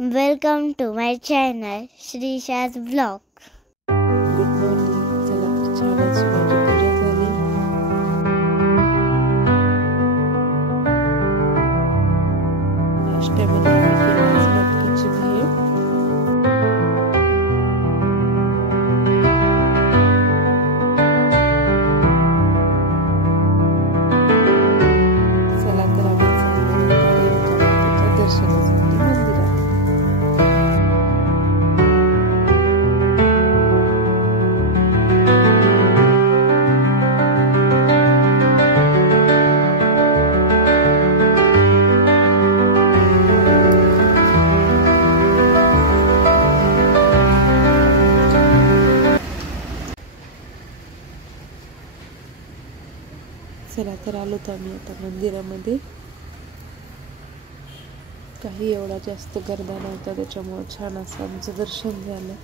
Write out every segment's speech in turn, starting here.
Welcome to my channel, Shrisha's Vlog. Good morning. चला तर छान अशी माझी पूजा झाली. नाश्त्यामध्ये मी केली आज मटकीची भेळ. चला तर आम्ही चाललो रेणुका दर्शनासाठी मंदिरात. चला तर आलोत आम्ही आता मंदिरामध्ये. काही एवढा जास्त गर्दा नव्हता, त्याच्यामुळे छान असं आमचं दर्शन झालं.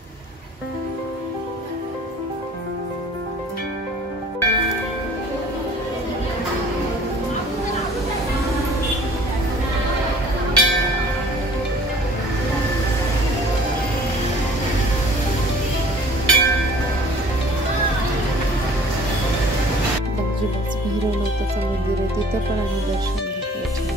बाजूलाच भैरवनाथाचं मंदिर आहे, तिथं पण आम्ही दर्शन घेतलं छान.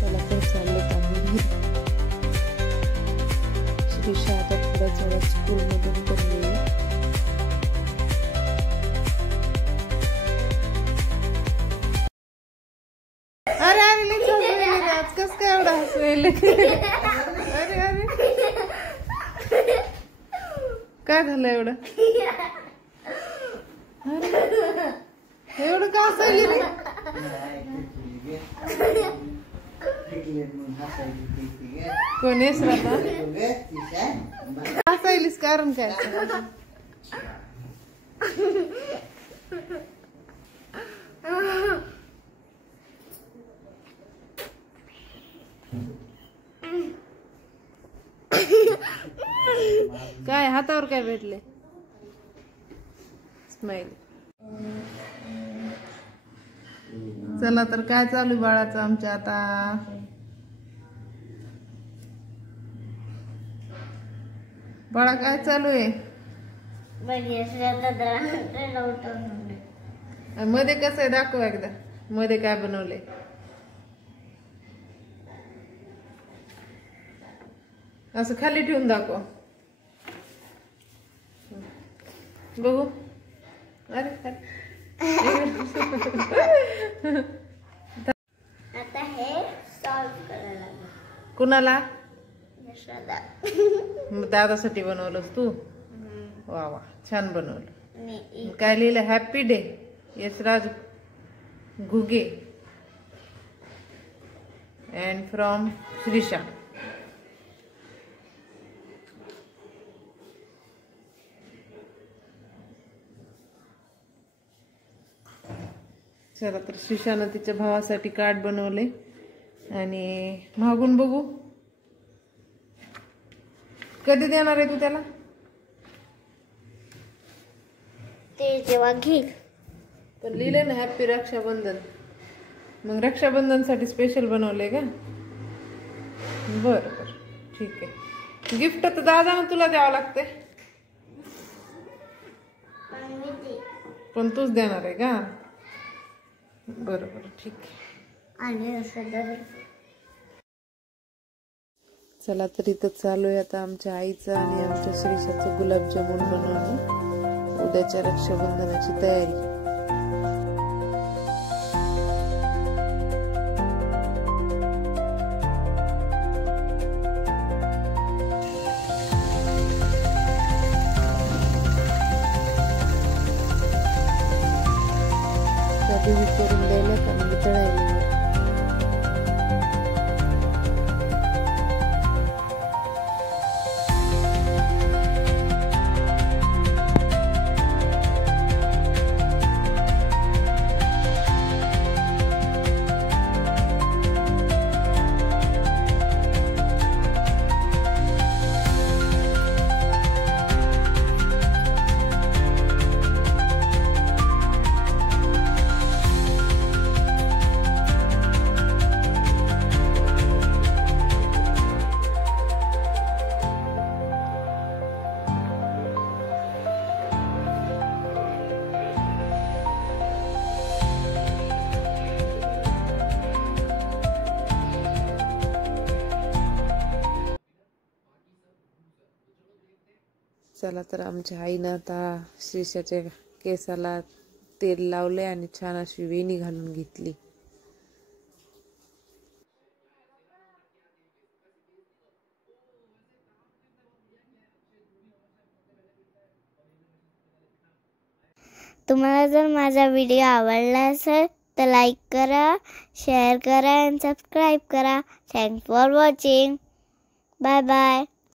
चला तर चाललोत आम्ही घरी. श्रीशा आता थोड्याच वेळात स्कूलमधून पण येईल. अरे अरे आज कस काय एवढा हसवेल? अरे अरे काय झालं एवढं? एवढं का हसायली रे? कोण येस राहता? हसायलीस कारण काय? काय हातावर काय भेटले? स्माइल. चला तर काय चालू बाळाचं आमच्या आता? बाळा काय चालू आहे? मध्ये कसं आहे दाखव एकदा. मध्ये काय बनवले? असं खाली ठेवून दाखव बघू. अरे आता हे सॉल्व करायला कुणाला? दादासाठी बनवलंस तू? वा वा, छान बनवलं. काय लिहिलं? Happy day Yashraj Ghuge and from Shrisha. चला तर श्रीशानं तिच्या भावासाठी कार्ड बनवले आणि मागून बघू कधी देणार आहे तू त्याला? ते जेव्हा घेईल. पण लिहिले ना हॅपी रक्षाबंधन. मग रक्षाबंधनसाठी स्पेशल बनवले का? बर बर ठीक आहे. गिफ्ट तर दादानं तुला द्यावं लागते. पण तूच देणार आहे का? बरोबर ठीक आहे. आणि असं चला तर इथं चालू आहे आता आमच्या आईचं आणि आमच्या श्रीशाचं गुलाबजामुन बनवणं. उद्याच्या रक्षाबंधनाची तयारी. करून द्यायला आणि तळायला. चला तर आमच्या आईनं आता श्रीशाच्या केसाला तेल लावले आणि छान अशी वेणी घालून घेतली. तुम्हाला जर माझा व्हिडिओ आवडला असेल तर लाईक करा, शेअर करा आणि सबस्क्राईब करा. Thanks for watching. Bye bye.